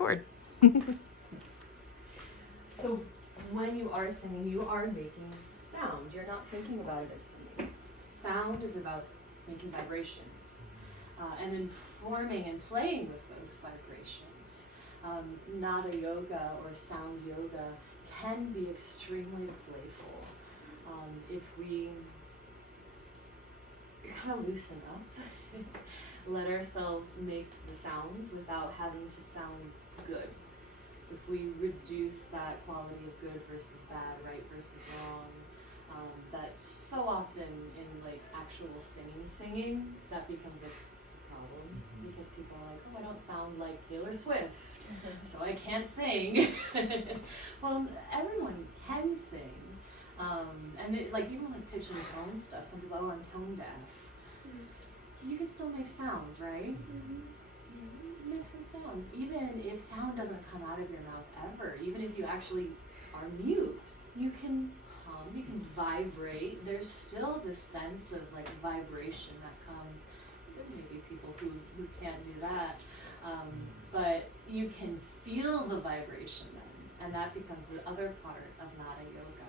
record. So when you are singing, you are making sound. You're not thinking about it as singing. Sound is about making vibrations and then forming and playing with those vibrations. Nada yoga or sound yoga can be extremely playful if we kind of loosen up, let ourselves make the sounds without having to sound good. If we reduce that quality of good versus bad, right versus wrong, that so often in like actual singing, that becomes a problem because people are like, oh, I don't sound like Taylor Swift, so I can't sing. Well, everyone can sing. And it, like even like pitch and tone stuff, some people, oh, I'm tone deaf. You can still make sounds, right? Make some sounds. Even if sound doesn't come out of your mouth ever, even if you actually are mute, you can hum, you can vibrate. There's still this sense of like vibration that comes. There may be people who can't do that. But you can feel the vibration then, and that becomes the other part of Nada yoga.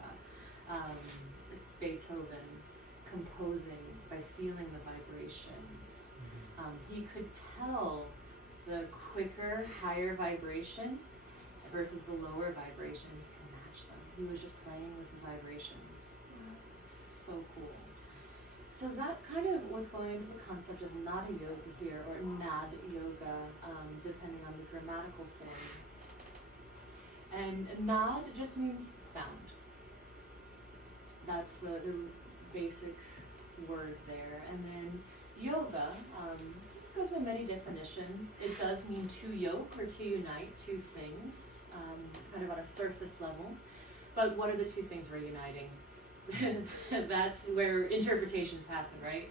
Beethoven composing by feeling the vibrations. He could tell the quicker, higher vibration versus the lower vibration. He could match them. He was just playing with the vibrations. So cool. So that's kind of what's going into the concept of Nada yoga here, or Nad yoga, depending on the grammatical form. And Nad just means sound. That's the basic word there. And then yoga goes by many definitions. It does mean to yoke or to unite two things, kind of on a surface level. But what are the two things we're uniting? That's where interpretations happen, right?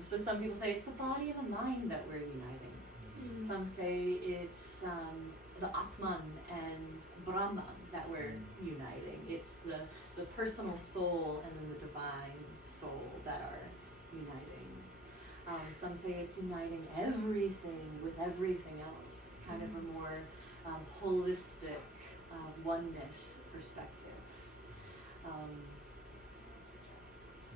So some people say it's the body and the mind that we're uniting. Some say it's the Atman and Brahman that we're uniting. It's the personal soul and then the divine soul that are uniting. Some say it's uniting everything with everything else, kind of a more holistic oneness perspective.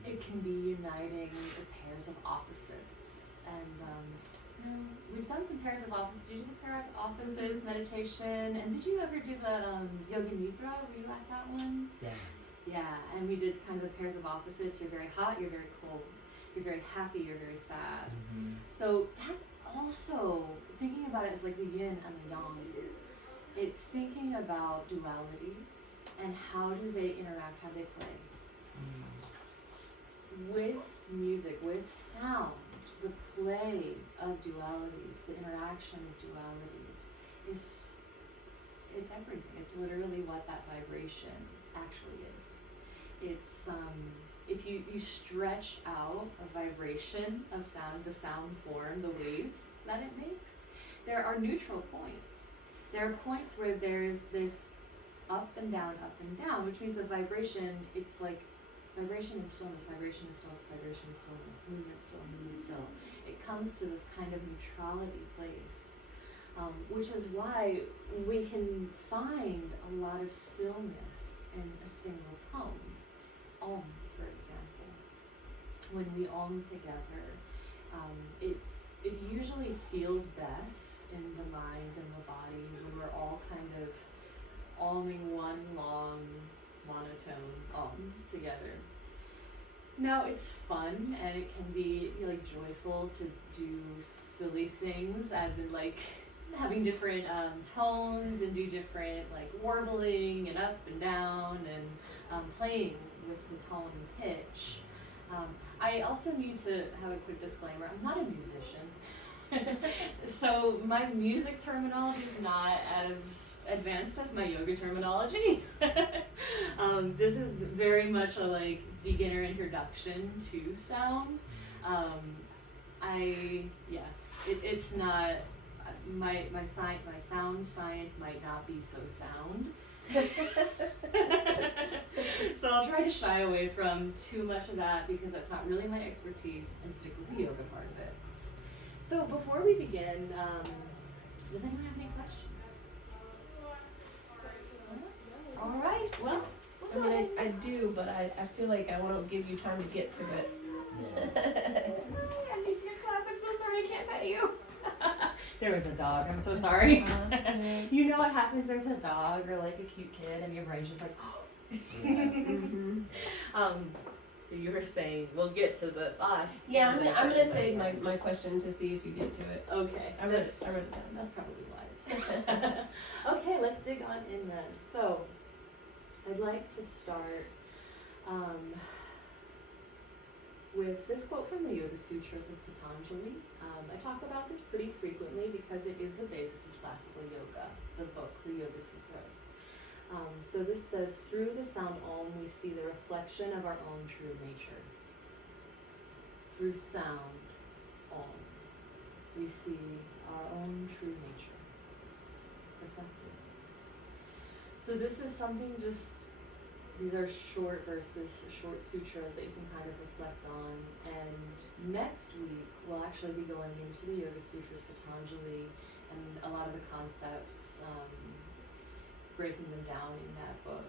It can be uniting the pairs of opposites. And we've done some pairs of opposites. Did you do the pairs of opposites meditation? And did you ever do the Yoga Nidra? Were you at that one? Yes. Yeah, and we did kind of the pairs of opposites. You're very hot, you're very cold. You're very happy, you're very sad. So that's also, thinking about it as like the yin and the yang. It's thinking about dualities and how do they interact, how they play. With music, with sound, the play of dualities, the interaction of dualities it's everything. It's literally what that vibration actually is. It's if you stretch out a vibration of sound, the sound form, the waves that it makes, there are neutral points. There are points where there's this up and down, which means the vibration, it's like vibration and stillness, vibration and stillness, vibration and stillness, movement still, movement still. It comes to this kind of neutrality place, which is why we can find a lot of stillness in a single tone. Om, for example. When we om together, it usually feels best in the mind and the body when we're all kind of oming one long monotone om together. Now it's fun and it can be like joyful to do silly things, as in like having different tones and do different like warbling and up and down and playing with the tone and pitch. I also need to have a quick disclaimer. I'm not a musician. So my music terminology is not as advanced as my yoga terminology. This is very much a like beginner introduction to sound. It's not my sound science might not be so sound. So I'll try to shy away from too much of that because that's not really my expertise, and stick with the yoga part of it. So before we begin, does anyone have any questions? I do, but I feel like I want to give you time to get to it. I'm teaching a class. I'm so sorry I can't pet you. There was a dog. I'm so sorry. You know what happens? There's a dog or like a cute kid, and your brain's just like, Mm-hmm. So you were saying we'll get to the us. Yeah, I'm gonna save my question to see if you get to it. Okay, I read it down. That's probably wise. Okay, let's dig on in then. So I'd like to start with this quote from the Yoga Sutras of Patanjali. I talk about this pretty frequently because it is the basis of classical yoga, the book, the Yoga Sutras. So this says, through the sound Om, we see the reflection of our own true nature. Through sound Om, we see our own true nature reflected. So this is something these are short verses, short sutras that you can kind of reflect on. And next week, we'll actually be going into the Yoga Sutras Patanjali and a lot of the concepts, breaking them down in that book.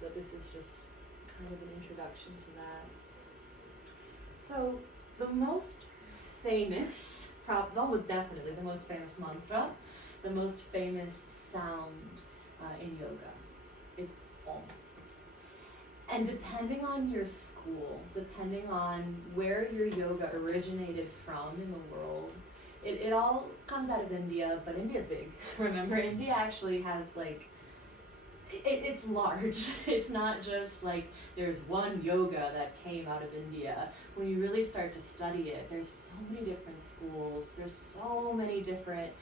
But this is just kind of an introduction to that. So the most famous, definitely the most famous mantra, the most famous sound in yoga is Om. And depending on your school, depending on where your yoga originated from in the world, it all comes out of India, but India's big. Remember, India actually has it's large. It's not just like there's one yoga that came out of India. When you really start to study it, there's so many different schools, there's so many different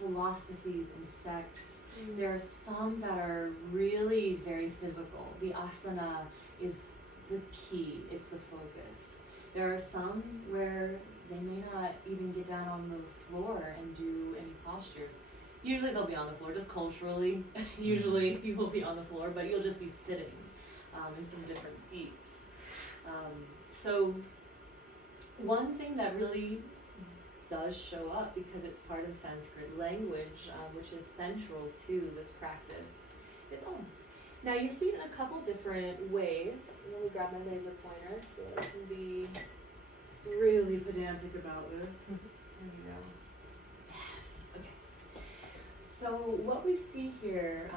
philosophies and sects. There are some that are really very physical. The asana is the key, it's the focus. There are some where they may not even get down on the floor and do any postures. Usually they'll be on the floor, just culturally. Usually you will be on the floor, but you'll just be sitting in some different seats. So one thing that really does show up, because it's part of Sanskrit language, which is central to this practice, is Om. Now you see it in a couple different ways. Let me grab my laser pointer so I can be really pedantic about this. There we go. Yes. Okay. So what we see here,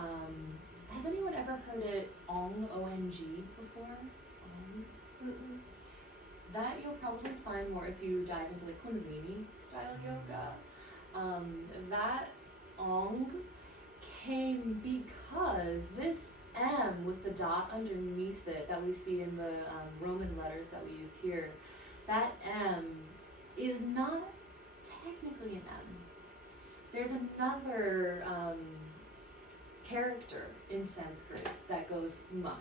has anyone ever heard it Ong, O-N-G before? Ong? Mm-mm. That you'll probably find more if you dive into like Kundalini style yoga. That Ong came because this M with the dot underneath it that we see in the Roman letters that we use here, that M is not technically an M. There's another character in Sanskrit that goes Ma.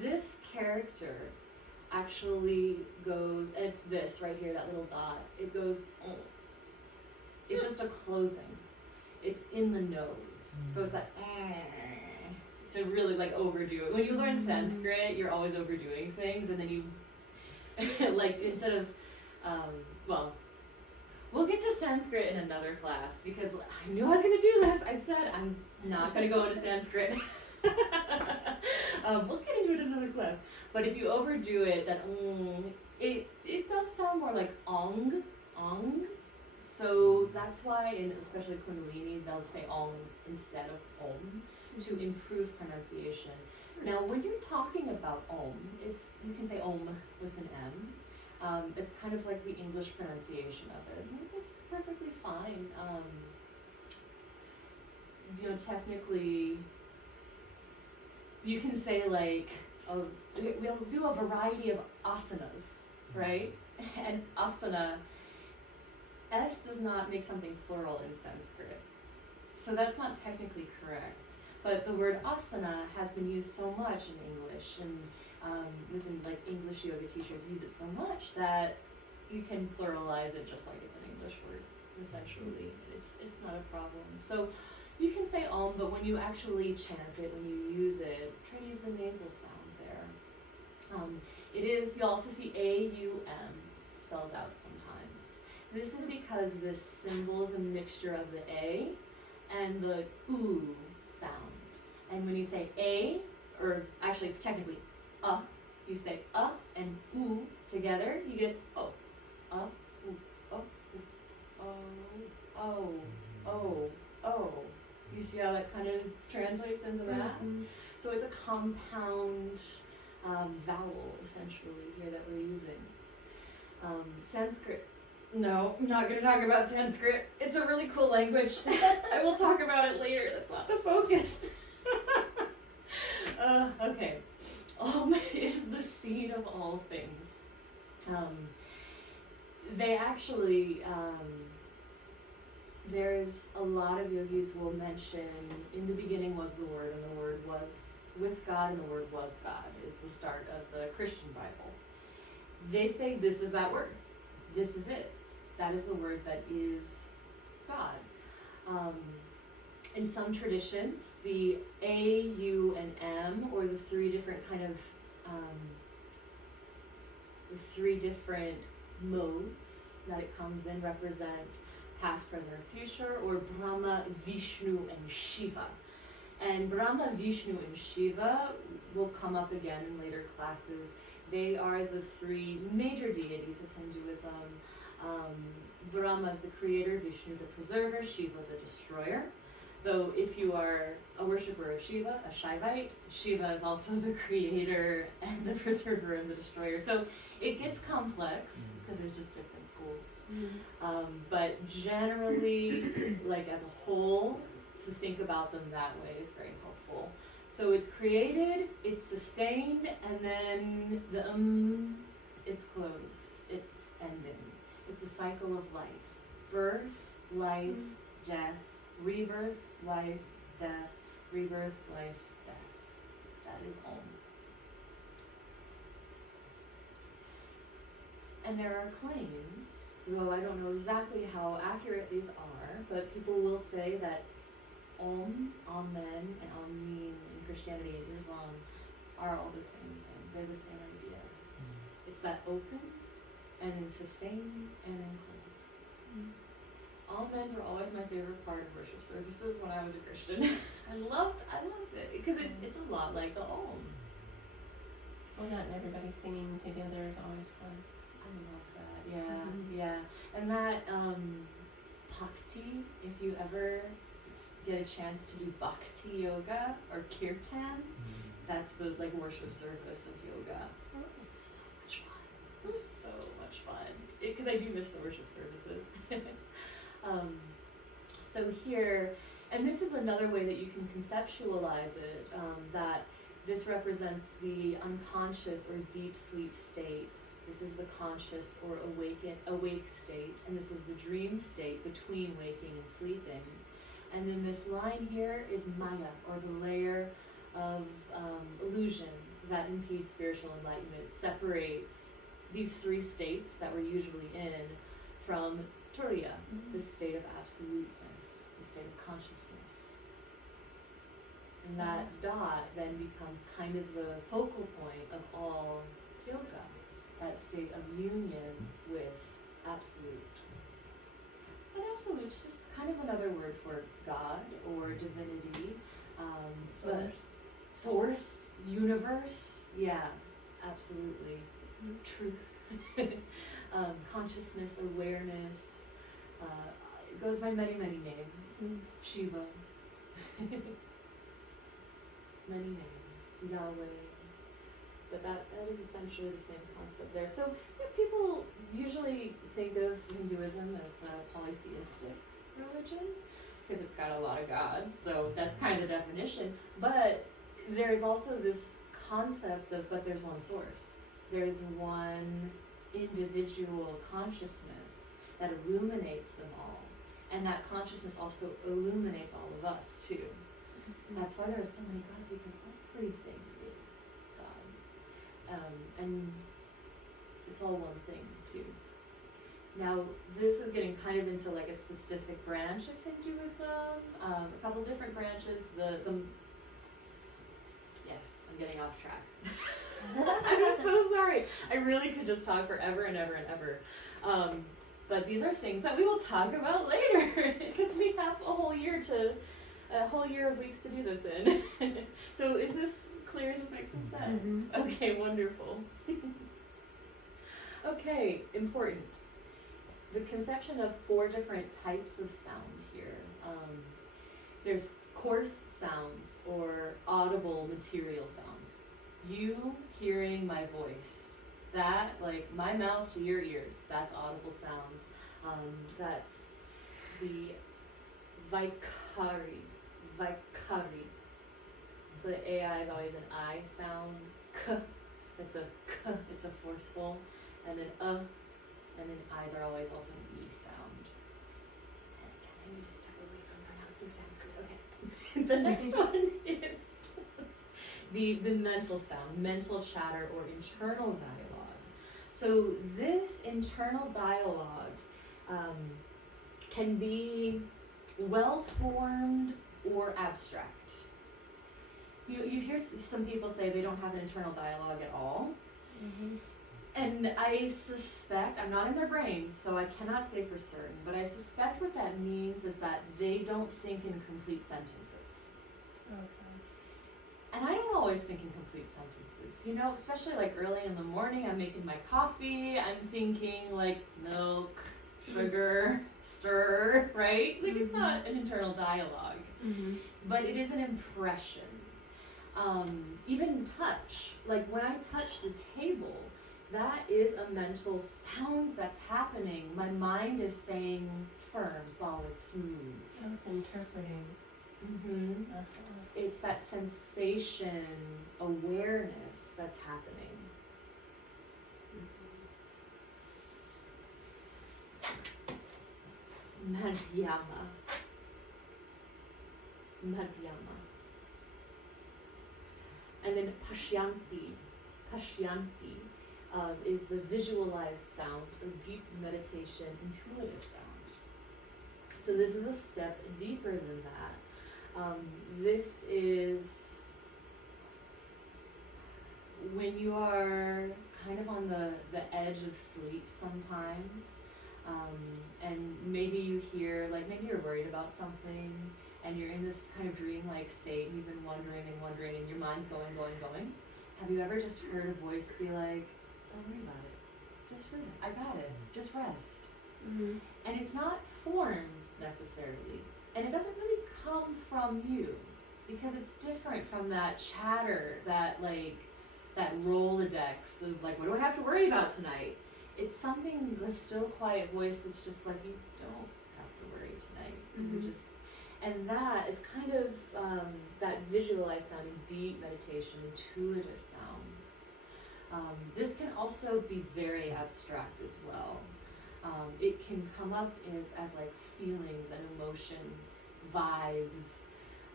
This character actually goes, and it's this right here, that little dot, it goes Om. It's just a closing. It's in the nose. So it's that to really like overdo it. When you learn Sanskrit, you're always overdoing things, and then you like instead of well, we'll get to Sanskrit in another class because I knew I was gonna do this. I said I'm not gonna go into Sanskrit. We'll get into it in another class. But if you overdo it, that it does sound more like ong. So that's why, in especially Kundalini, they'll say Ong instead of Om to improve pronunciation. Now, when you're talking about Om, you can say Om with an M. It's kind of like the English pronunciation of it. It's perfectly fine. Technically, you can say like, we'll do a variety of asanas, right? And asana, S does not make something plural in Sanskrit. So that's not technically correct. But the word asana has been used so much in English, and within like English yoga teachers use it so much that you can pluralize it just like it's an English word, essentially. It's not a problem. So you can say Om, but when you actually chant it, when you use it, try to use the nasal sound there. You'll also see A-U-M spelled out sometimes. This is because this symbol's a mixture of the A and the oo sound. And when you say A, or actually it's technically you say and oo together, you get oh. Ooh, oh, ooh, oh. You see how that kind of translates into that? Mhm. So it's a compound vowel, essentially, here that we're using. Sanskrit. No, I'm not going to talk about Sanskrit. It's a really cool language. I will talk about it later. That's not the focus. Okay. Om is the seed of all things. They actually, there's a lot of yogis will mention, in the beginning was the Word, and the Word was with God, and the Word was God, is the start of the Christian Bible. They say this is that word. This is it. That is the word that is God. In some traditions, the A, U, and M, or the three different modes that it comes in, represent past, present, or future, or Brahma, Vishnu, and Shiva. And Brahma, Vishnu, and Shiva will come up again in later classes. They are the three major deities of Hinduism. Brahma is the creator, Vishnu the preserver, Shiva the destroyer. Though if you are a worshipper of Shiva, a Shaivite, Shiva is also the creator and the preserver and the destroyer. So it gets complex because there's just different schools. But generally, like as a whole, to think about them that way is very helpful. So it's created, it's sustained, and then the it's closed, it's ending. It's the cycle of life. Birth, life, death, rebirth, life, death, rebirth, life, death. That is Om. And there are claims, though I don't know exactly how accurate these are, but people will say that Om, Amen, and Amin in Christianity and Islam are all the same thing. They're the same idea. It's that open, and then sustain, and then close. Amens were always my favorite part of worship services when I was a Christian. I loved it because it's a lot like the Om. Well, not everybody singing together is always fun. I love that. Yeah. And that bhakti, if you ever get a chance to do bhakti yoga or kirtan, that's the worship service of yoga. It's so much fun. It's so much fun. Because I do miss the worship services. So here, and this is another way that you can conceptualize it, that this represents the unconscious or deep sleep state. This is the conscious or awake state, and this is the dream state between waking and sleeping. And then this line here is Maya, or the layer of illusion that impedes spiritual enlightenment, separates these three states that we're usually in from Turiya, the state of absoluteness, the state of consciousness. And that dot then becomes kind of the focal point of all yoga, that state of union with absolute. And absolute's just kind of another word for God or divinity. Source, universe, yeah, absolutely. Truth, consciousness, awareness. It goes by many, many names. Shiva. Many names. Yahweh. But that is essentially the same concept there. So people usually think of Hinduism as a polytheistic religion because it's got a lot of gods, so that's kind of the definition. But there's also this concept of, but there's one source. There's one individual consciousness that illuminates them all. And that consciousness also illuminates all of us too. That's why there are so many gods, because everything is God. And it's all one thing too. Now, this is getting kind of into like a specific branch of Hinduism, a couple different branches. Yes, I'm getting off track. I'm so sorry. I really could just talk forever and ever and ever. But these are things that we will talk about later because we have a whole year of weeks to do this in. So is this Clear, does this make some sense? Okay, wonderful. Okay, important. The conception of 4 different types of sound here. There's coarse sounds or audible material sounds. You hearing my voice, that, like my mouth to your ears, that's audible sounds. That's the Vaikari. So the AI is always an I sound. K, it's a k, it's a forceful. And then and then I's are always also an E sound. And again, I need to step away from pronouncing Sanskrit. Okay. The next one is the mental sound, mental chatter or internal dialogue. So this internal dialogue can be well-formed or abstract. You hear some people say they don't have an internal dialogue at all. And I suspect, I'm not in their brains, so I cannot say for certain, but I suspect what that means is that they don't think in complete sentences. And I don't always think in complete sentences, you know, especially like early in the morning, I'm making my coffee, I'm thinking like milk, sugar, stir, right? Like it's not an internal dialogue, but it is an impression. Even touch, like when I touch the table, that is a mental sound that's happening. My mind is saying firm, solid, smooth. Oh, it's interpreting. It's that sensation, awareness that's happening. Madhyama. And then Pashyanti is the visualized sound of deep meditation, intuitive sound. So this is a step deeper than that. This is when you are kind of on the edge of sleep sometimes, and maybe you hear, like maybe you're worried about something, and you're in this kind of dream-like state, and you've been wondering, and your mind's going. Have you ever just heard a voice be like, don't worry about it, just read, I got it, just rest. And it's not formed necessarily, and it doesn't really come from you, because it's different from that chatter, that Rolodex of like, what do I have to worry about tonight? It's something, the still quiet voice that's just like, you don't have to worry tonight. And that is kind of that visualized sound in deep meditation, intuitive sounds. This can also be very abstract as well. It can come up as like feelings and emotions, vibes.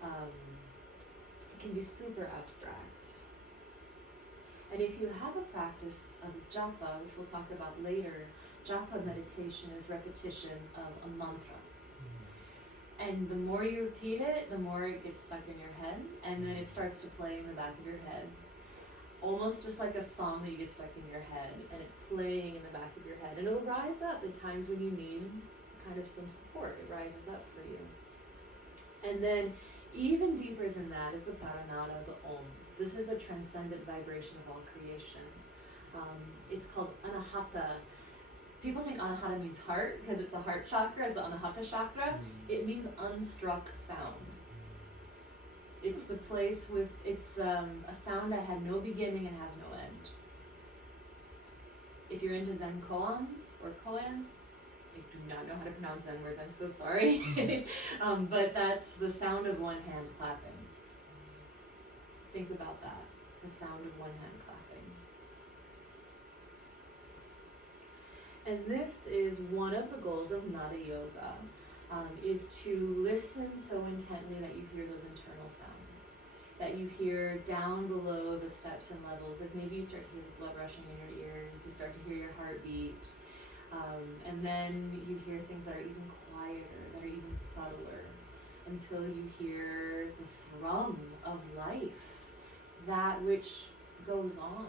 It can be super abstract. And if you have a practice of japa, which we'll talk about later, japa meditation is repetition of a mantra. And the more you repeat it, the more it gets stuck in your head, and then it starts to play in the back of your head. Almost just like a song that you get stuck in your head, and it's playing in the back of your head. And it'll rise up at times when you need kind of some support. It rises up for you. And then even deeper than that is the Paranada, the Om. This is the transcendent vibration of all creation. It's called Anahata. People think Anahata means heart because it's the heart chakra, it's the Anahata chakra. It means unstruck sound. It's the place with, it's a sound that had no beginning and has no end. If you're into Zen koans or koans, I do not know how to pronounce Zen words, I'm so sorry. But that's the sound of one hand clapping. Think about that, the sound of one hand clapping. And this is one of the goals of Nada Yoga, is to listen so intently that you hear those internal sounds, that you hear down below the steps and levels, like maybe you start to hear the blood rushing in your ears, you start to hear your heartbeat, and then you hear things that are even quieter, that are even subtler, until you hear the thrum of life, that which goes on.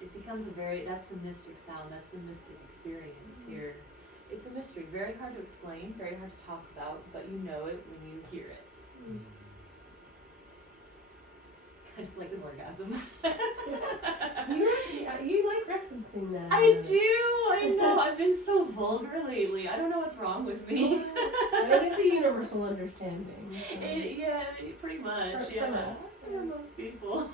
It becomes that's the mystic sound, that's the mystic experience here. It's a mystery, very hard to explain, very hard to talk about, but you know it when you hear it. kind of like an orgasm. You like referencing that. I do. I know. I've been so vulgar lately. I don't know what's wrong with me. I mean, it's a universal understanding. So. Yeah, pretty much. For Yeah, most. for most people.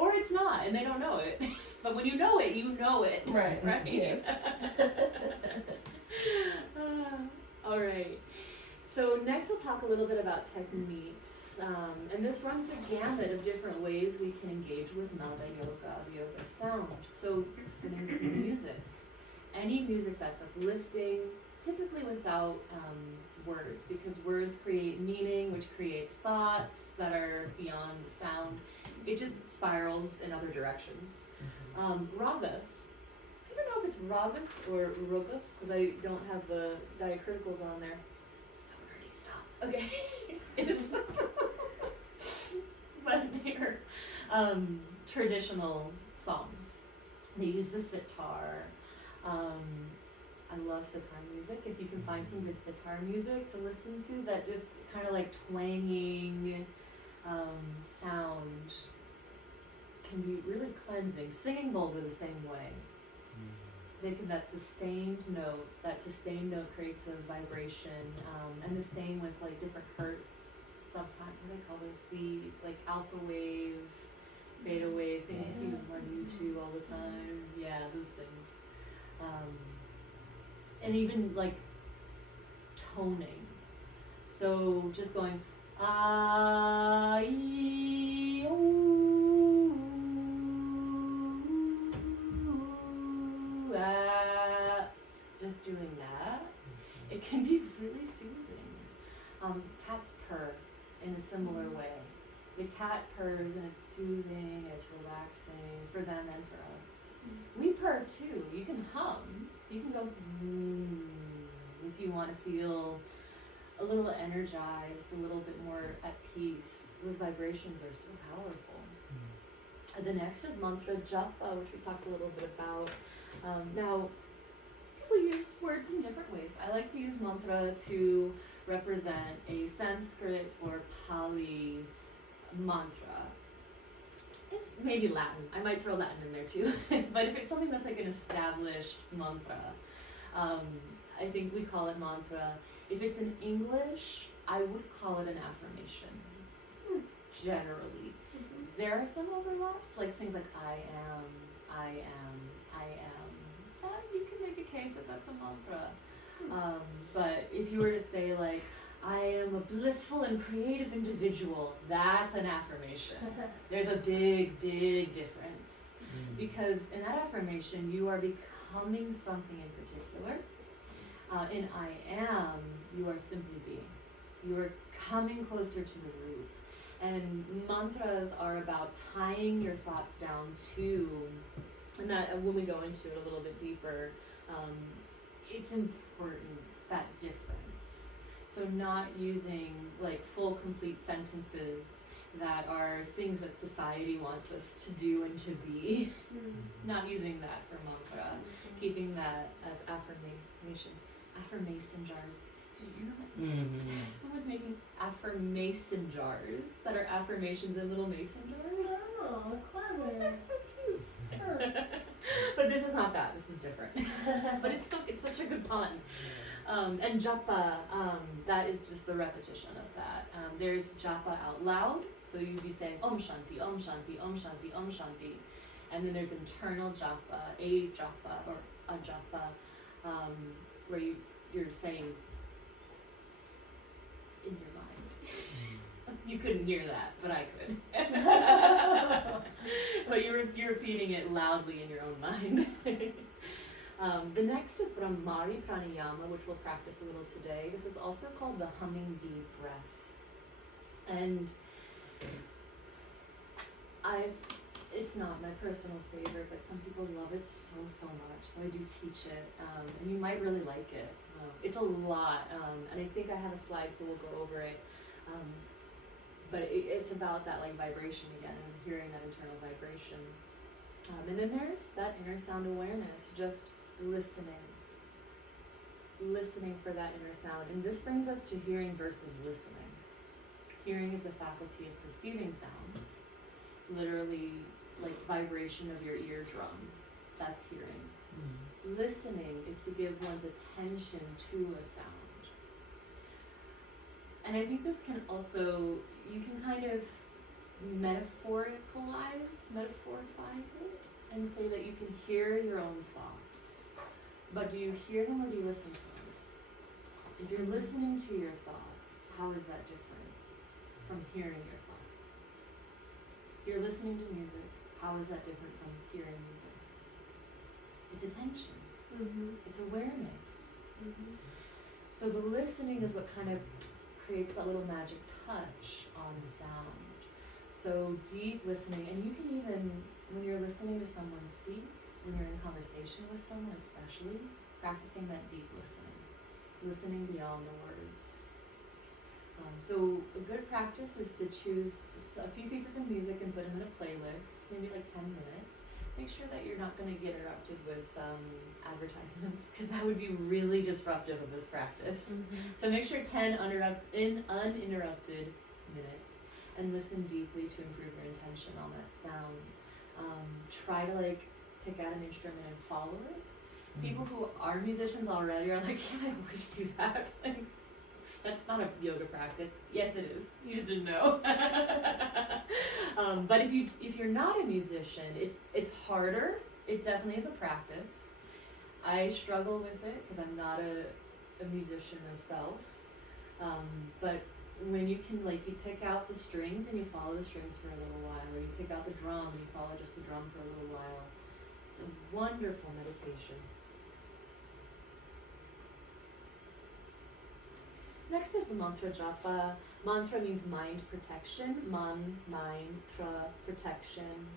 Or it's not, and they don't know it. But when you know it, you know it. Right. Right. Yes. All right. So next we'll talk a little bit about techniques, and this runs the gamut of different ways we can engage with Melda Yoga, the yoga of sound. So listening to music, any music that's uplifting, typically without words, because words create meaning, which creates thoughts that are beyond sound. It just spirals in other directions. Ragas. I don't know if it's ragas or rogas, because I don't have the diacriticals on there. So nerdy, stop. Okay. But they're traditional songs. They use the sitar. I love sitar music. If you can find some good sitar music to listen to that just kind of like twanging sound can be really cleansing. Singing bowls are the same way. That sustained note creates a vibration, and the same with like different hertz, sometimes, what do they call those, the like alpha wave, beta wave thing you see on YouTube all the time, yeah, those things, and even like toning, so just going, just doing that, it can be really soothing. Cats purr in a similar way. The cat purrs and it's soothing, it's relaxing for them and for us. We purr too. You can hum. You can go if you want to feel a little energized, a little bit more at peace. Those vibrations are so powerful. The next is mantra japa, which we talked a little bit about. Now, people use words in different ways. I like to use mantra to represent a Sanskrit or Pali mantra. It's maybe Latin. I might throw Latin in there too. But if it's something that's like an established mantra, I think we call it mantra. If it's in English, I would call it an affirmation, generally. There are some overlaps, like things like I am. You can make a case that that's a mantra. But if you were to say like, I am a blissful and creative individual, that's an affirmation. There's a big, big difference. Because in that affirmation, you are becoming something in particular. In I am, you are simply being. You are coming closer to the root. And mantras are about tying your thoughts down to, and that when we go into it a little bit deeper, it's important, that difference. So not using like full complete sentences that are things that society wants us to do and to be. Not using that for mantra. Keeping that as affirmation jars. Did you know that? Someone's making affirmation jars that are affirmations in little mason jars. Oh, clever. That's so cute. But this is not that. This is different. But it's such a good pun. And japa, that is just the repetition of that. There's japa out loud, so you'd be saying Om Shanti, Om Shanti, Om Shanti, Om Shanti. And then there's internal japa, a japa or a japa, where you're saying in your mind. You couldn't hear that, but I could. But you're repeating it loudly in your own mind. The next is Brahmari Pranayama, which we'll practice a little today. This is also called the humming bee breath. And it's not my personal favorite, but some people love it so much. So I do teach it, and you might really like it. It's a lot, and I think I have a slide, so we'll go over it. But it's about that like vibration again, and hearing that internal vibration. And then there's that inner sound awareness, just listening for that inner sound. And this brings us to hearing versus listening. Hearing is the faculty of perceiving sounds. literally like vibration of your eardrum. That's hearing. Listening is to give one's attention to a sound. And I think this can also, you can kind of metaphorize it, and say that you can hear your own thoughts. But do you hear them or do you listen to them? If you're listening to your thoughts, how is that different from hearing your thoughts? If you're listening to music, how is that different from hearing music? It's attention. It's awareness. So the listening is what kind of creates that little magic touch on sound. So deep listening, and you can even, when you're listening to someone speak, when you're in conversation with someone especially, practicing that deep listening beyond the words. So a good practice is to choose a few pieces of music and put them in a playlist, maybe like 10 minutes. Make sure that you're not going to get interrupted with advertisements, because that would be really disruptive of this practice. So make sure 10 uninterrupted minutes, and listen deeply to improve your intention on that sound. Try to like pick out an instrument and follow it. People who are musicians already are like, yeah, I always do that. Like, that's not a yoga practice. Yes, it is. You just didn't know. But if you're not a musician, it's harder. It definitely is a practice. I struggle with it because I'm not a musician myself. But when you can, like, you pick out the strings and you follow the strings for a little while, or you pick out the drum and you follow just the drum for a little while, it's a wonderful meditation. Next is the mantra japa. Mantra means mind protection. Mantra, protection.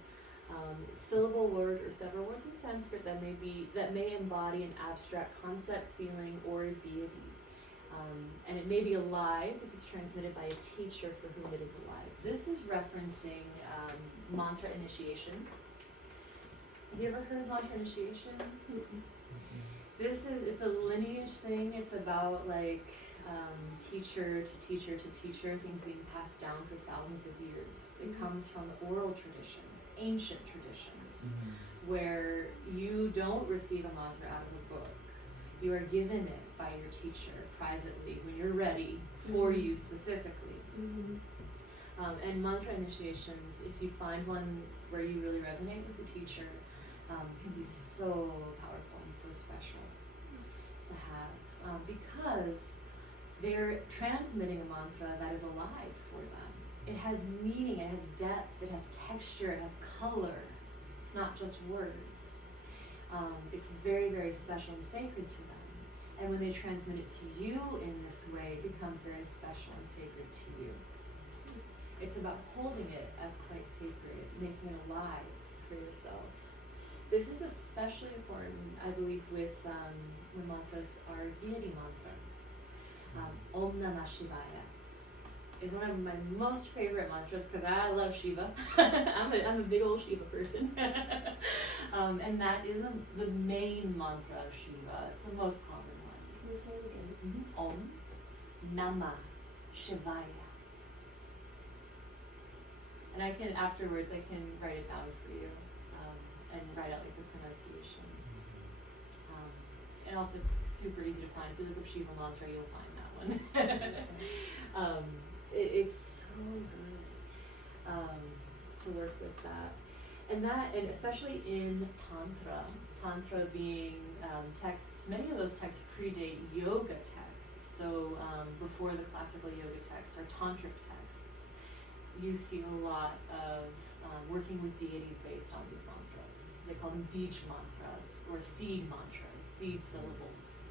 Syllable word or several words in Sanskrit that may embody an abstract concept, feeling, or deity. And it may be alive if it's transmitted by a teacher for whom it is alive. This is referencing mantra initiations. Have you ever heard of mantra initiations? It's a lineage thing. It's about like teacher to teacher to teacher, things being passed down for thousands of years. It comes from oral traditions, ancient traditions, where you don't receive a mantra out of a book. You are given it by your teacher privately when you're ready for you specifically. And mantra initiations, if you find one where you really resonate with the teacher, can be so powerful and so special to have, because they're transmitting a mantra that is alive for them. It has meaning, it has depth, it has texture, it has color. It's not just words. It's very, very special and sacred to them. And when they transmit it to you in this way, it becomes very special and sacred to you. It's about holding it as quite sacred, making it alive for yourself. This is especially important, I believe, with when mantras are deity mantras. Om Namah Shivaya is one of my most favorite mantras because I love Shiva. I'm a big old Shiva person. And that is the main mantra of Shiva. It's the most common one. Can you say it again? Om Namah Shivaya. And afterwards I can write it down for you, and write out like the pronunciation. And also it's super easy to find. If you look up Shiva mantra, you'll find that one. It's so good to work with that. And especially in Tantra being texts, many of those texts predate yoga texts. So before the classical yoga texts are tantric texts. You see a lot of working with deities based on these mantras. They call them bij mantras or seed mantras, seed syllables.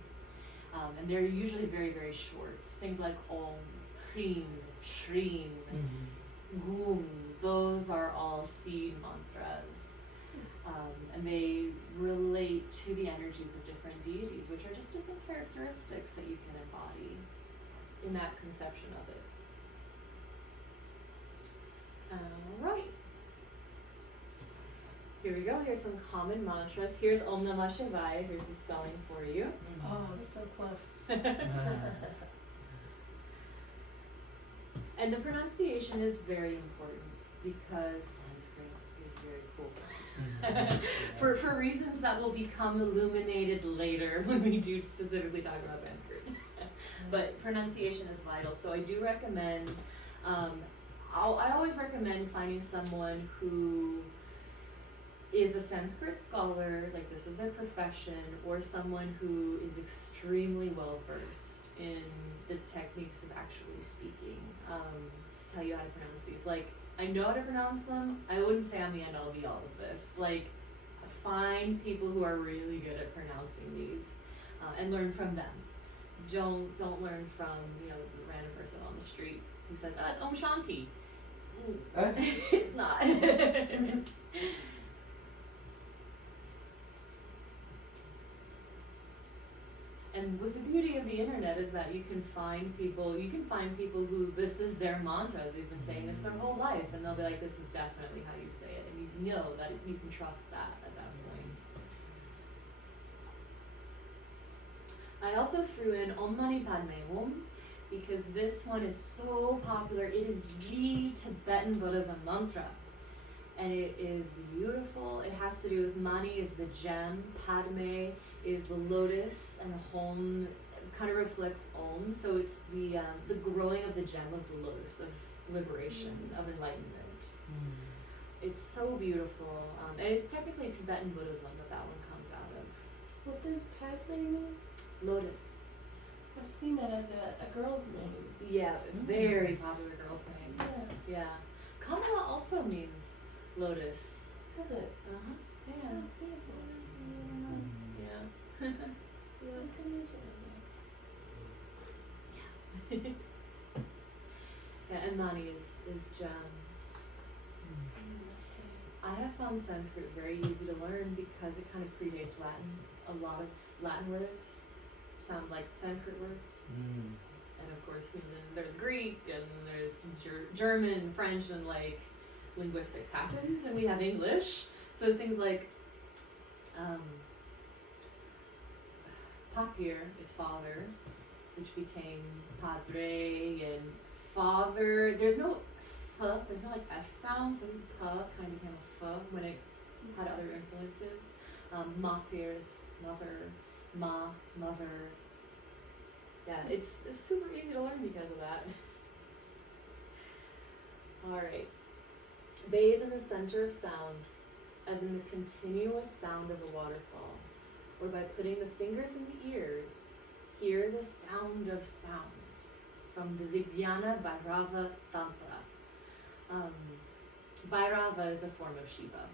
And they're usually very, very short. Things like Om, Hrim, Shrim, Gum, those are all seed mantras. And they relate to the energies of different deities, which are just different characteristics that you can embody in that conception of it. Alright. Here we go. Here's some common mantras. Here's Om Namah Shivaya. Here's the spelling for you. Oh, so close. And the pronunciation is very important because Sanskrit very cool. For reasons that will become illuminated later when we do specifically talk about Sanskrit. But pronunciation is vital, so I do recommend, I always recommend finding someone who is a Sanskrit scholar, like this is their profession, or someone who is extremely well versed in the techniques of actually speaking, to tell you how to pronounce these. Like, I know how to pronounce them. I wouldn't say I'm the end all be all of this. Like, find people who are really good at pronouncing these, and learn from them. Don't learn from, you know, the random person on the street who says, "Oh, it's Om Shanti." It's not. And with the beauty of the internet is that you can find people who this is their mantra. They've been saying this their whole life, and they'll be like, this is definitely how you say it, and you know that you can trust that at that point. I also threw in Om Mani Padme Hum, because this one is so popular. It is the Tibetan Buddhism mantra. And it is beautiful. It has to do with Mani is the gem, Padme is the lotus, and Hom kind of reflects Om. So it's the growing of the gem of the lotus, of liberation, of enlightenment. It's so beautiful. And it's technically Tibetan Buddhism that one comes out of. What does Padme mean? Lotus. I've seen that as a girl's name. Yeah, very popular girl's name. Yeah. Yeah. Kamala also means lotus. Does it? Uh-huh. Yeah. That's beautiful. Yeah. Yeah, and Mani is gem. I have found Sanskrit very easy to learn because it kind of predates Latin. A lot of Latin words sound like Sanskrit words. And of course, then there's Greek, and there's German, French, and like linguistics happens, and we have English. So things like patir is father, which became padre, and father. There's no f, there's no like f sound, so pa kind of became a f when it had other influences. Matir is mother, mother. Yeah, it's super easy to learn because of that. Alright. Bathe in the center of sound, as in the continuous sound of a waterfall, or by putting the fingers in the ears, hear the sound of sounds from the Vijnana Bhairava Tantra. Bhairava is a form of Shiva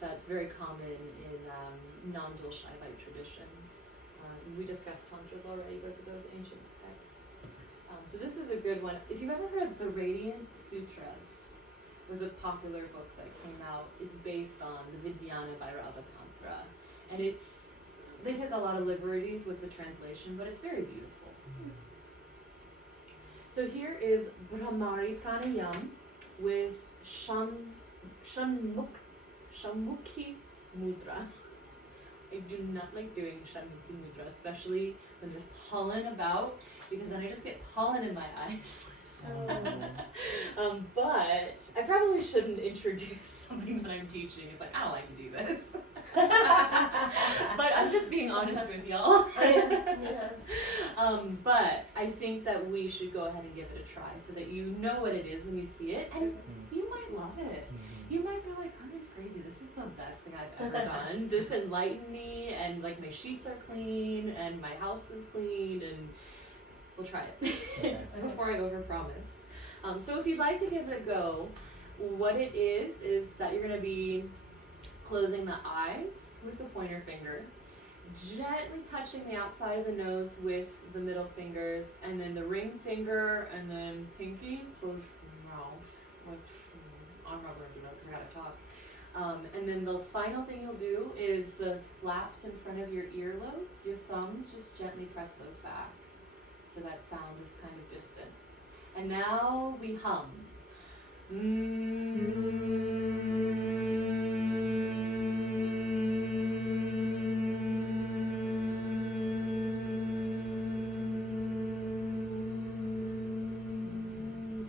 that's very common in non-dual Shaivite traditions. We discussed tantras already, those are those ancient texts. So this is a good one. If you've ever heard of the Radiance Sutras, it was a popular book that came out. It's based on the Vijnana Bhairava Tantra. And they took a lot of liberties with the translation, but it's very beautiful. So here is Brahmari Pranayam with Shanmukhi Mudra. I do not like doing Shanmukhi Mudra, especially when there's pollen about, because then I just get pollen in my eyes. But I probably shouldn't introduce something that I'm teaching. It's like, I don't like to do this. But I'm just being honest with y'all. But I think that we should go ahead and give it a try so that you know what it is when you see it, and you might love it. You might be like, oh, it's crazy. This is the best thing I've ever done. This enlightened me, and like my sheets are clean, and my house is clean, and we'll try it before I overpromise. So if you'd like to give it a go, what it is that you're going to be closing the eyes with the pointer finger, gently touching the outside of the nose with the middle fingers, and then the ring finger, and then pinky close to the mouth, like I'm not going to do that because I gotta talk. And then the final thing you'll do is the flaps in front of your earlobes, your thumbs, just gently press those back so that sound is kind of distant. And now we hum.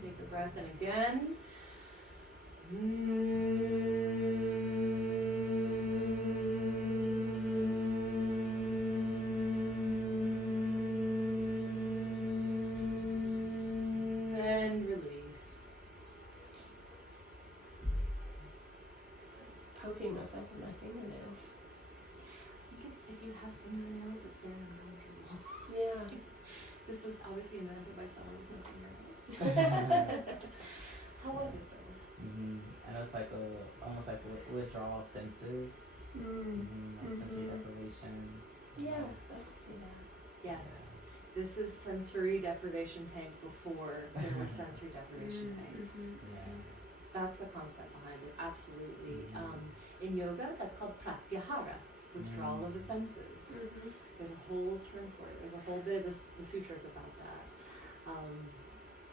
Take a breath in again. in my fingernails. I think it's, if you have fingernails, it's very uncomfortable. Yeah. This was obviously invented by someone with no fingernails. How was it though? And it's like almost like withdrawal of senses. Like sensory deprivation. Yeah, I could see that. Yes. This is sensory deprivation tank before there were sensory deprivation tanks. Yeah. That's the concept behind it, absolutely. In yoga, that's called pratyahara, withdrawal of the senses. There's a whole term for it. There's a whole bit of the sutras about that.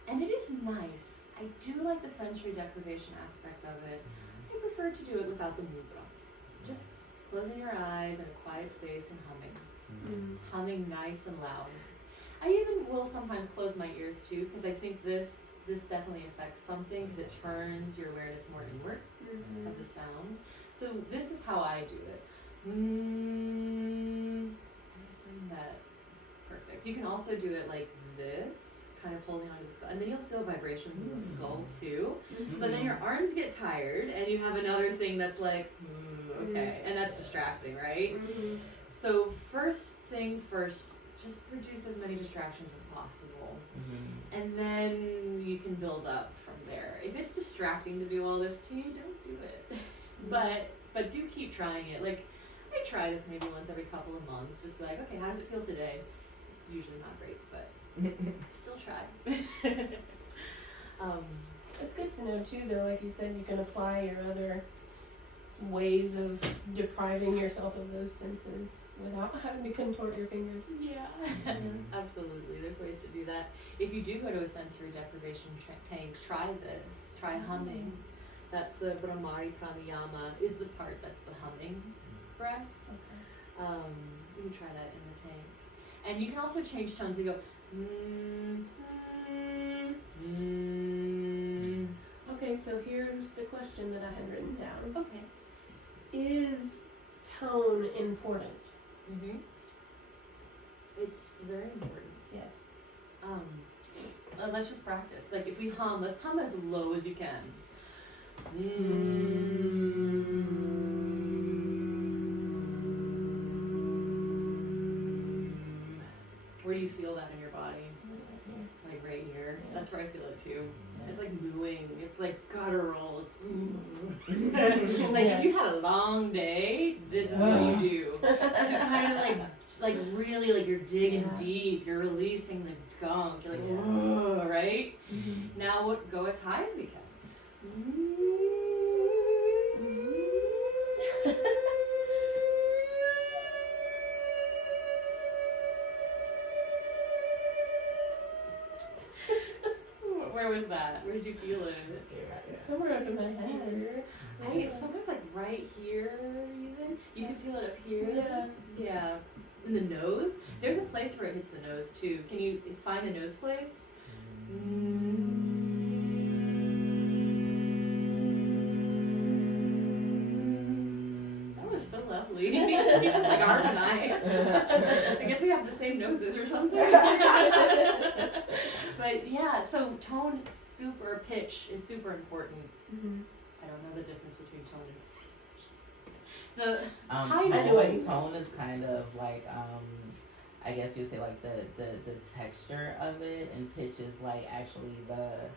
And it is nice. I do like the sensory deprivation aspect of it. I prefer to do it without the mudra. Just closing your eyes in a quiet space and humming. Humming nice and loud. I even will sometimes close my ears too, because I think this definitely affects something, because it turns your awareness more inward of the sound. So this is how I do it. I find that is perfect. You can also do it like this, kind of holding onto the skull, and then you'll feel vibrations in the skull too. But then your arms get tired, and you have another thing that's like, okay, and that's distracting, right? So first thing first, just reduce as many distractions as possible, and then you can build up from there. If it's distracting to do all this to you, don't do it. But do keep trying it. Like, I try this maybe once every couple of months, just be like, okay, how does it feel today? It's usually not great, but still try. It's good to know too, though, like you said, you can apply your other ways of depriving yourself of those senses without having to contort your fingers. Yeah, absolutely. There's ways to do that. If you do go to a sensory deprivation tank, try this. Try humming. That's the Brahmari Pranayama, is the part that's the humming breath. You can try that in the tank. And you can also change tones. You go, Okay, so here's the question that I had written down. Okay. Is tone important? It's very important. Yes. Let's just practice. Like, if we hum, let's hum as low as you can. Where do you feel that in your body? Like right here. Yeah. That's where I feel it too. It's like mooing. It's like guttural. It's like if you had a long day, this is what you do. To kind of like really like you're digging deep. You're releasing the gunk. You're like, whoa, right? Now go as high as we can. Where was that? Where did you feel it? Somewhere under my head. Sometimes like right here even. You can feel it up here. Yeah. Yeah. In the nose. There's a place where it hits the nose too. Can you find the nose place? That was so lovely. It was like harmonized. I guess we have the same noses or something. But yeah, so tone pitch is super important. I don't know the difference between tone and pitch. The tone is kind of like I guess you'd say like the texture of it, and pitch is like actually the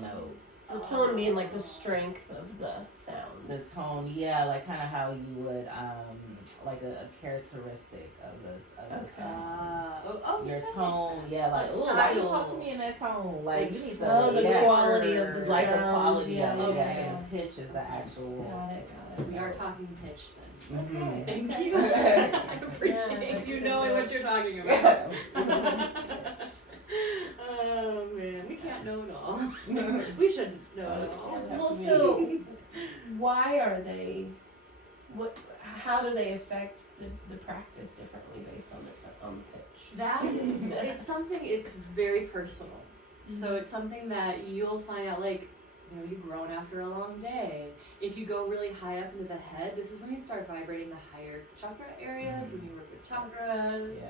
note. So tone being like the strength of the sound. The tone, yeah, like kind of how you would like a characteristic of the sound. Your tone, yeah, like why you talk to me in that tone? Like you need the quality of the sound. Like the quality of it, Okay. and pitch is the actual. Got it. We are talking pitch then. Okay. Thank you. I appreciate you knowing what you're talking about. Oh man, we can't know it all. We should know it all. Well, so why are they? How do they affect the practice differently based on the pitch? It's something. It's very personal. So it's something that you'll find out. Like, you've grown after a long day. If you go really high up into the head, this is when you start vibrating the higher chakra areas. When you work with chakras.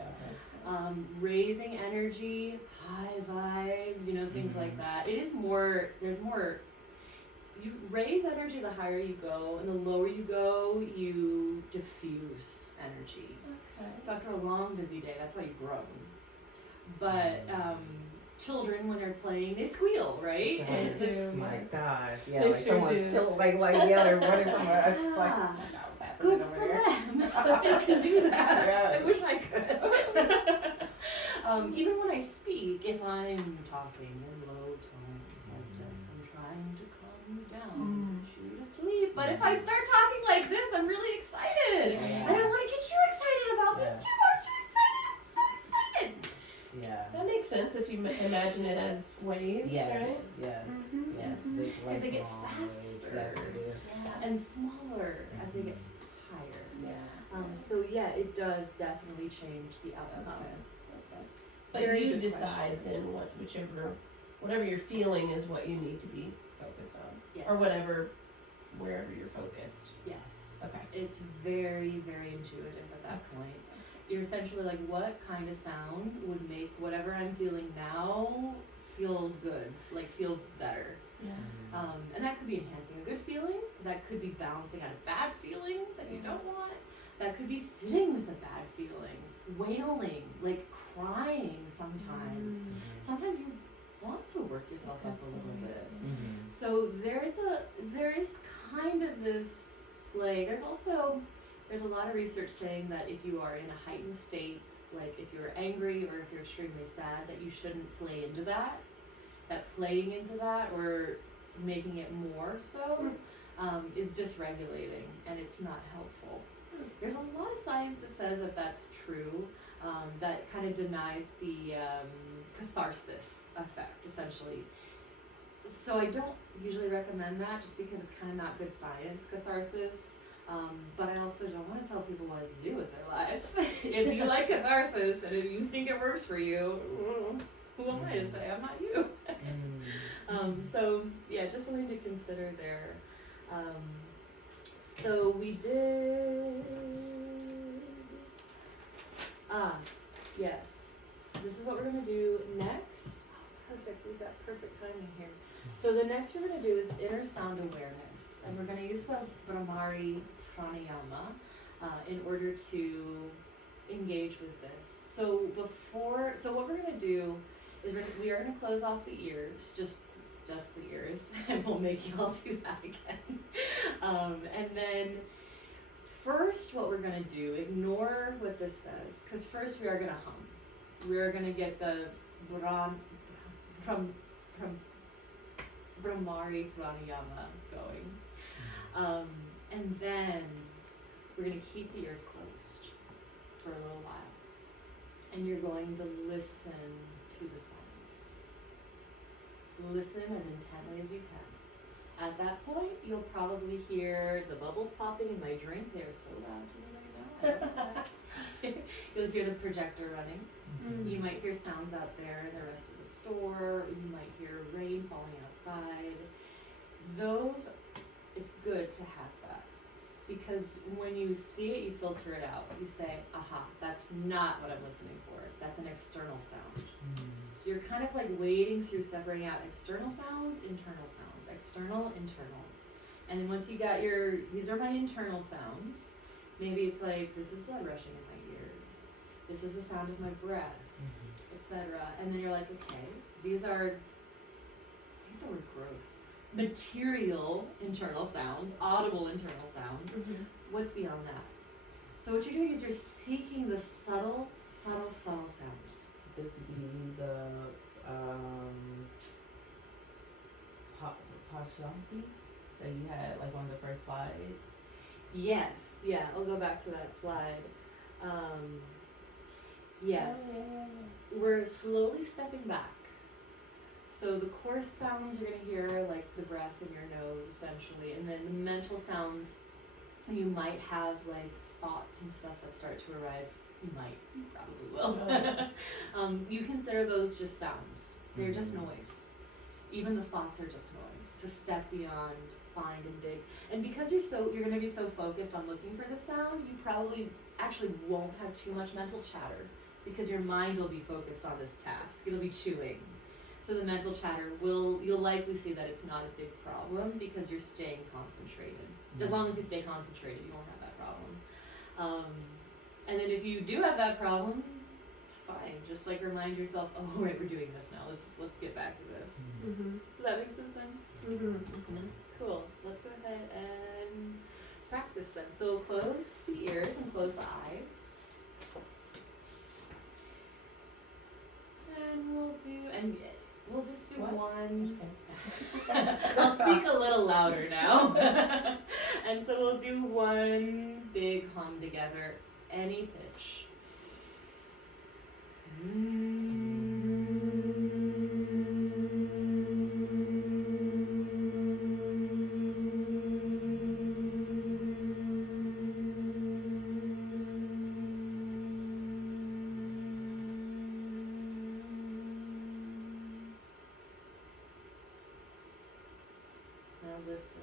Raising energy, high vibes, things like that. It is more, there's more, you raise energy the higher you go, and the lower you go, you diffuse energy. Okay. So after a long, busy day, that's why you groan. But children, when they're playing, they squeal, right? They do. My Yes. gosh, yeah, They like sure someone's do. killed, like yeah, they're running from a it's like, Yeah. oh my God, what's happening Good over for there? them that they can do that. Yeah. I wish I could. Even when I speak, if I'm talking in low tones like this, I'm trying to calm you down, put you to sleep. But if I start talking like this, I'm really excited. Yeah. And I want to get you excited about this Yeah. too. Aren't you excited? I'm so excited. Yeah. That makes sense if you imagine it as waves, Yes. right? Yes. Mhm. Yes. Mhm. Big As they get long waves. faster. Yes, they do. And smaller as they get higher. Yeah. So yeah, it does definitely change the outcome. Okay. But Very you good decide question. then whatever you're feeling is what you need to be focused on, Yes. or wherever you're focused. Yes. Okay. It's very, very intuitive at that point. You're essentially like, what kind of sound would make whatever I'm feeling now feel good, like feel better. Yeah. And that could be enhancing a good feeling. That could be balancing out a bad feeling that you don't want. That could be sitting with a bad feeling, wailing, like crying sometimes. Sometimes you want to work yourself up a little bit. Mm-hmm. So there is kind of this play. There's a lot of research saying that if you are in a heightened state, like if you're angry or if you're extremely sad, that you shouldn't play into that. That playing into that or making it more so is dysregulating, and it's not helpful. There's a lot of science that says that that's true, that kind of denies the catharsis effect, essentially. So I don't usually recommend that just because it's kind of not good science, catharsis. But I also don't want to tell people what to do with their lives. If you like catharsis and if you think it works for you, who am I to say? I'm not you. So yeah, just something to consider there. So we did. Yes. This is what we're gonna do next. Oh, perfect. We've got perfect timing here. So the next we're gonna do is inner sound awareness, and we're gonna use the Brahmari pranayama in order to engage with this. So what we're gonna do is we are gonna close off the ears, just the ears, and we'll make you all do that again. And then first, what we're gonna do, ignore what this says, because first we are gonna hum. We are gonna get the Brahmari pranayama going, and then we're gonna keep the ears closed for a little while, and you're going to listen to the silence. Listen as intently as you can. At that point, you'll probably hear the bubbles popping in my drink. They're so loud to me right now. I don't know why. You'll hear the projector running. You might hear sounds out there in the rest of the store. You might hear rain falling outside. It's good to have that. Because when you see it, you filter it out. You say, aha, that's not what I'm listening for. That's an external sound. So you're kind of like wading through separating out external sounds, internal sounds, external, internal. And then once you got these are my internal sounds, maybe it's like, this is blood rushing in my ears. This is the sound of my breath, etc. And then you're like, okay, these are, I hate the word gross, material internal sounds, audible internal sounds. What's beyond that? So what you're doing is you're seeking the subtle sounds. This would be the Pashanti that you had like on the first slide. Yes, yeah, I'll go back to that slide. Yes, we're slowly stepping back. So the coarse sounds you're going to hear, like the breath in your nose, essentially, and then the mental sounds, you might have like thoughts and stuff that start to arise. You probably will. You consider those just sounds. They're just noise. Even the thoughts are just noise. So step beyond, find and dig. And because you're going to be so focused on looking for the sound, you probably actually won't have too much mental chatter because your mind will be focused on this task. It'll be chewing. So the mental chatter you'll likely see that it's not a big problem because you're staying concentrated. As long as you stay concentrated, you won't have that problem. And then if you do have that problem, it's fine. Just like remind yourself, oh right, we're doing this now. Let's get back to this. Mm-hmm. Does that make some sense? Mm-hmm. Cool. Let's go ahead and practice then. So we'll close the ears and close the eyes. And we'll just do What? one. I'll speak a little louder now. And so we'll do one big hum together, any pitch. Now listen.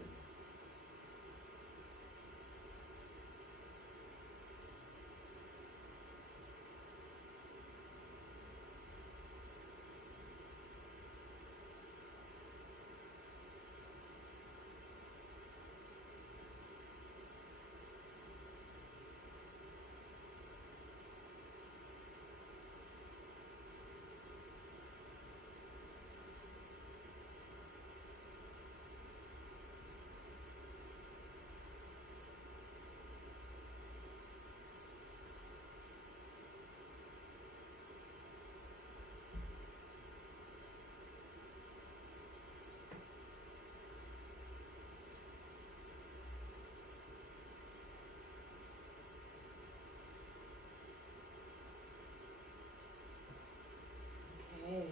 Okay.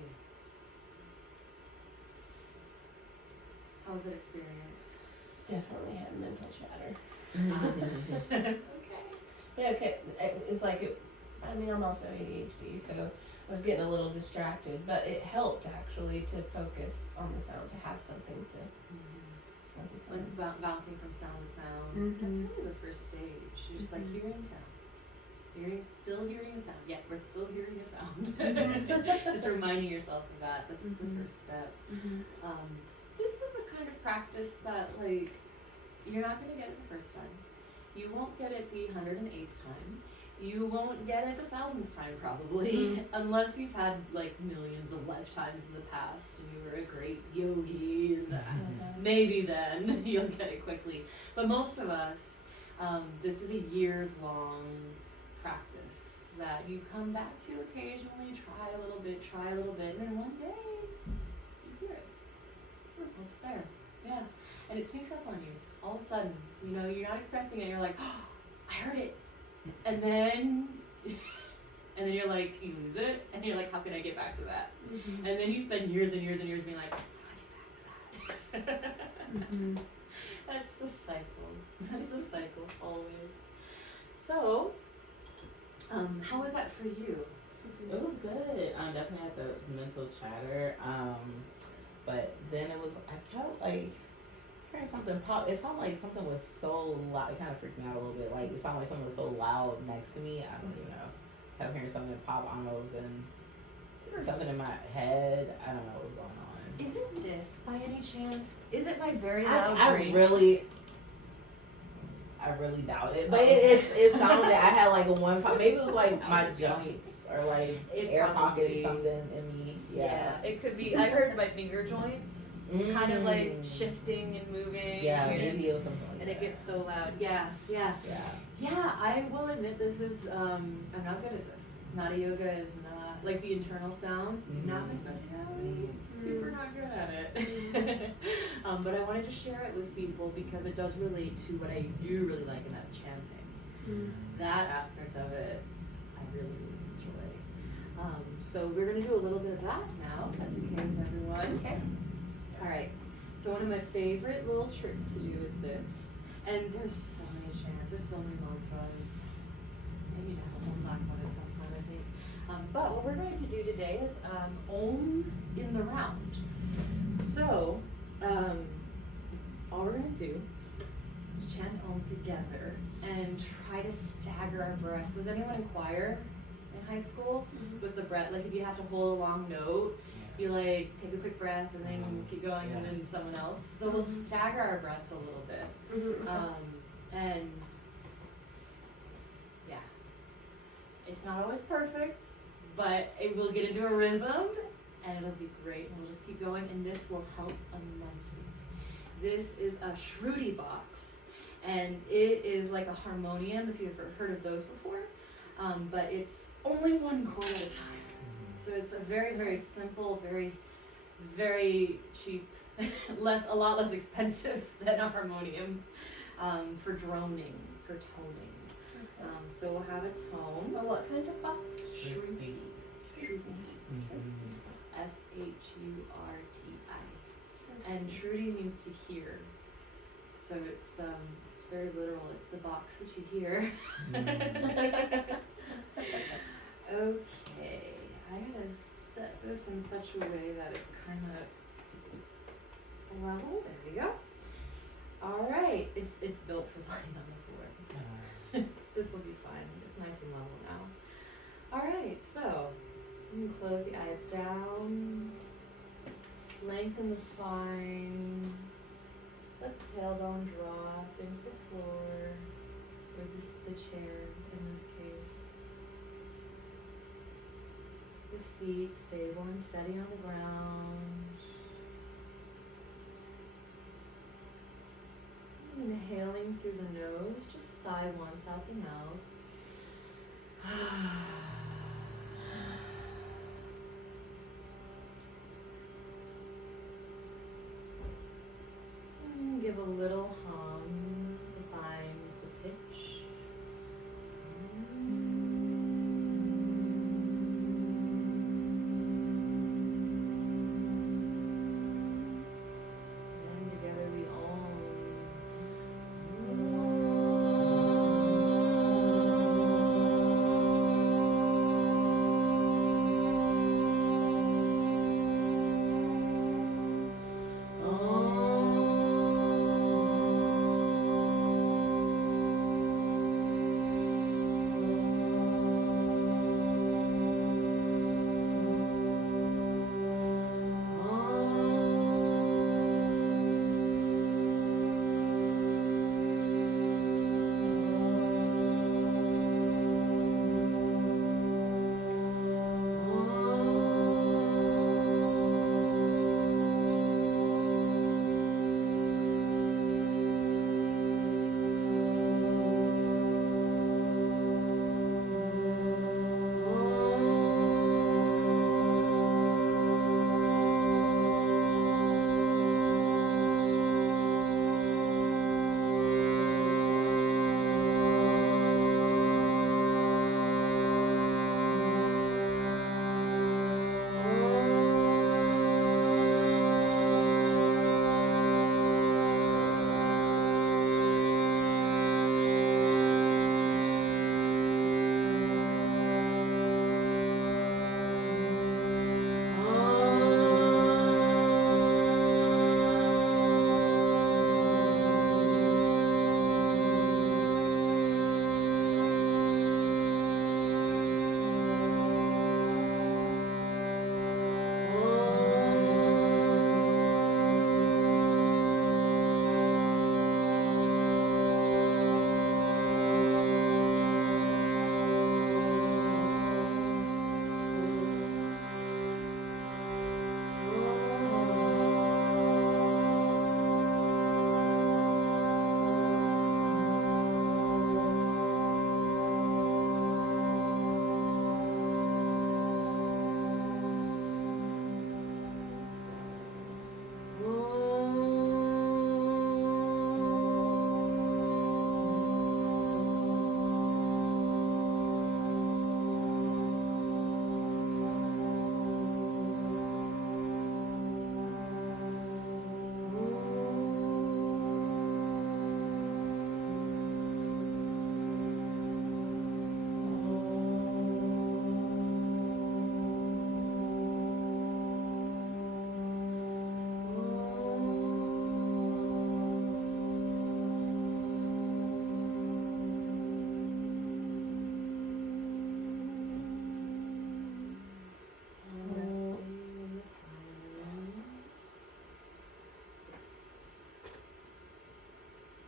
How was that experience? Definitely had mental chatter. Okay. Yeah, okay. It's like I mean, I'm also ADHD, so I was getting a little distracted, but it helped actually to focus on the sound, to have something to focus on. Like bouncing from sound to sound. Mhm. That's really the first stage. You're just like hearing sound. Still hearing a sound. Yeah, we're still hearing a sound. Just reminding yourself of that. That's the first step. This is the kind of practice that, like, you're not going to get it the first time. You won't get it the 108th time. You won't get it the 1000th time, probably, unless you've had, like, millions of lifetimes in the past and you were a great yogi, and maybe then you'll get it quickly. But most of us, this is a years-long practice that you come back to occasionally, try a little bit, and then one day, you hear it. It's there. Yeah. And it sneaks up on you all of a sudden. You know, you're not expecting it. You're like, oh, I heard it. And then you're like, you lose it. And you're like, how can I get back to that? And then you spend years and years and years being like, how do I get back to that? That's the cycle. That's the cycle, always. So, how was that for you? It was good. I definitely had the mental chatter. But then it was, I kept like hearing something pop. It sounded like something was so loud. It kind of freaked me out a little bit. Like it sounded like something was so loud next to me. I don't even know. Kept hearing something pop. I don't know. It was in something in my head. I don't know what was going on. Isn't this by any chance? Is it my very loud brain? I really doubt it. But it sounded. I had like a one pop. Maybe it was like my joints or like air pocket something in me. Yeah, it could be. I heard my finger joints kind of like shifting and moving. Yeah, maybe it was something like that. And it gets so loud. Yeah. I will admit this is. I'm not good at this. Nada yoga is not like the internal sound. Not my specialty. Super not good at it. But I wanted to share it with people because it does relate to what I do really like, and that's chanting. That aspect of it, I really enjoy. So we're going to do a little bit of that now, if that's okay with everyone. Okay. All right. So one of my favorite little tricks to do with this, and there's so many chants, there's so many mantras. I need to have a whole class on it sometime, I think. But what we're going to do today is Om in the round. So all we're going to do is chant Om together and try to stagger our breath. Was anyone in choir in high school with the breath? Like if you have to hold a long note, you like take a quick breath and then keep going and Yeah. then someone else. So we'll stagger our breaths a little bit. And yeah, it's not always perfect, but it will get into a rhythm and it'll be great. And we'll just keep going, and this will help immensely. This is a Shruti box, and it is like a harmonium, if you've ever heard of those before. But it's only one chord at a time. So it's a very, very simple, very, very cheap, a lot less expensive than a harmonium, for droning, for toning. So we'll have a tone. Well, what kind of box? Shruti. Shruti. Mhm. S-H-U-R-T-I. And Shruti means to hear. So it's very literal. It's the box which you hear. Okay, I gotta set this in such a way that it's kind of level. There we go. All right, it's built for playing on the floor. This will be fine. It's nice and level now. All right, so you can close the eyes down, lengthen the spine, let the tailbone drop into the floor, or the chair in this case. The feet stable and steady on the ground. Inhaling through the nose, just sigh once out the mouth. And give a little hum to find the pitch. Then together we Om.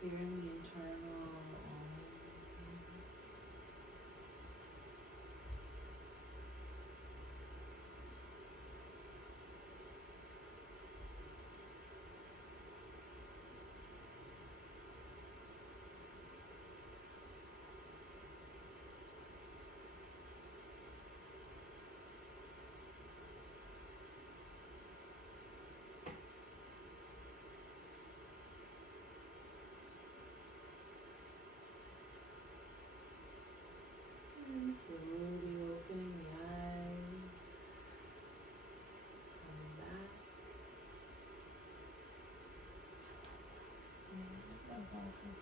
clearing the internal. And slowly opening the eyes. Coming back. That was awesome.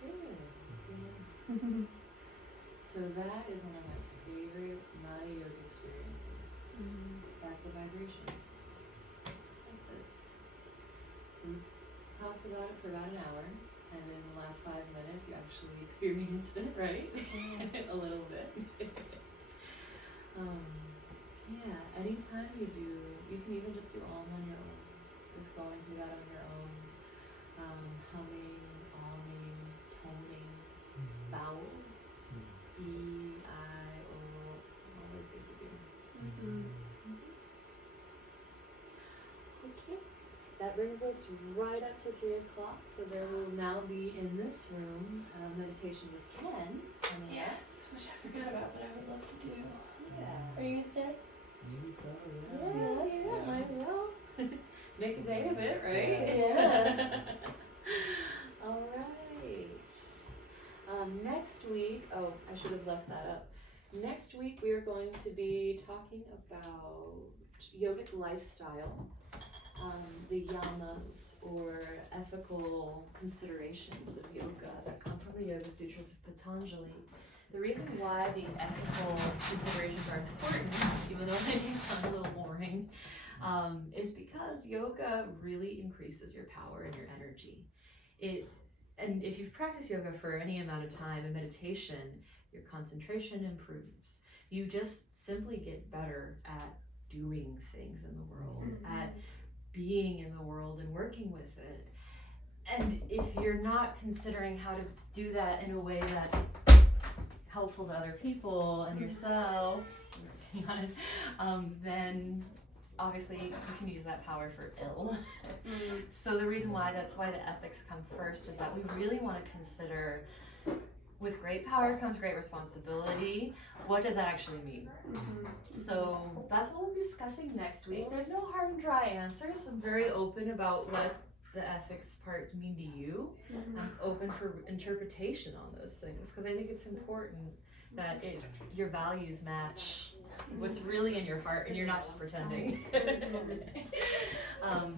Good. So that is one of my favorite Maya yoga experiences. That's the vibrations. That's it. We talked about it for about an hour, and in the last 5 minutes you actually experienced it, right? A little bit. Yeah, anytime you can even just do Om on your own. Just going through that on your own. Humming, ahming, toning, vowels. E, I, O, always good to do. Okay, that brings us right up to 3 o'clock. So there will now be in this room meditation with Ken. Yes, which I forgot about, but I would love to do. Yeah. Are you gonna stay? Maybe so, Yeah, might well. Make a day of it, right? Yeah. All right. Next week, I should have left that up. Next week we are going to be talking about yogic lifestyle, the yamas or ethical considerations of yoga that come from the Yoga Sutras of Patanjali. The reason why the ethical considerations are important, even though they may sound a little boring, is because yoga really increases your power and your energy. And if you've practiced yoga for any amount of time and meditation, your concentration improves. You just simply get better at doing things in the world, at being in the world and working with it. And if you're not considering how to do that in a way that's helpful to other people and yourself, then obviously you can use that power for ill. So the reason why that's why the ethics come first is that we really want to consider, with great power comes great responsibility. What does that actually mean? So that's what we'll be discussing next week. There's no hard and dry answers. I'm very open about what the ethics part mean to you. I'm open for interpretation on those things because I think it's important that your values match what's really in your heart and you're not just pretending.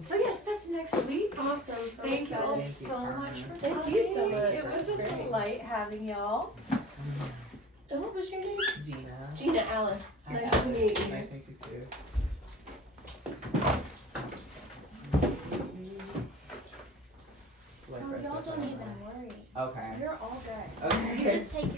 So yes, that's next week. Awesome. Thank you all Thank you, so Carmen. much for Thank coming. you so much. It was That's a great. delight having y'all. And what was your name? Gina. Gina Alice. Hi, Nice Alex. to meet you. Nice to meet you too. Oh, y'all don't even worry. Okay. You're all good. Okay. You just take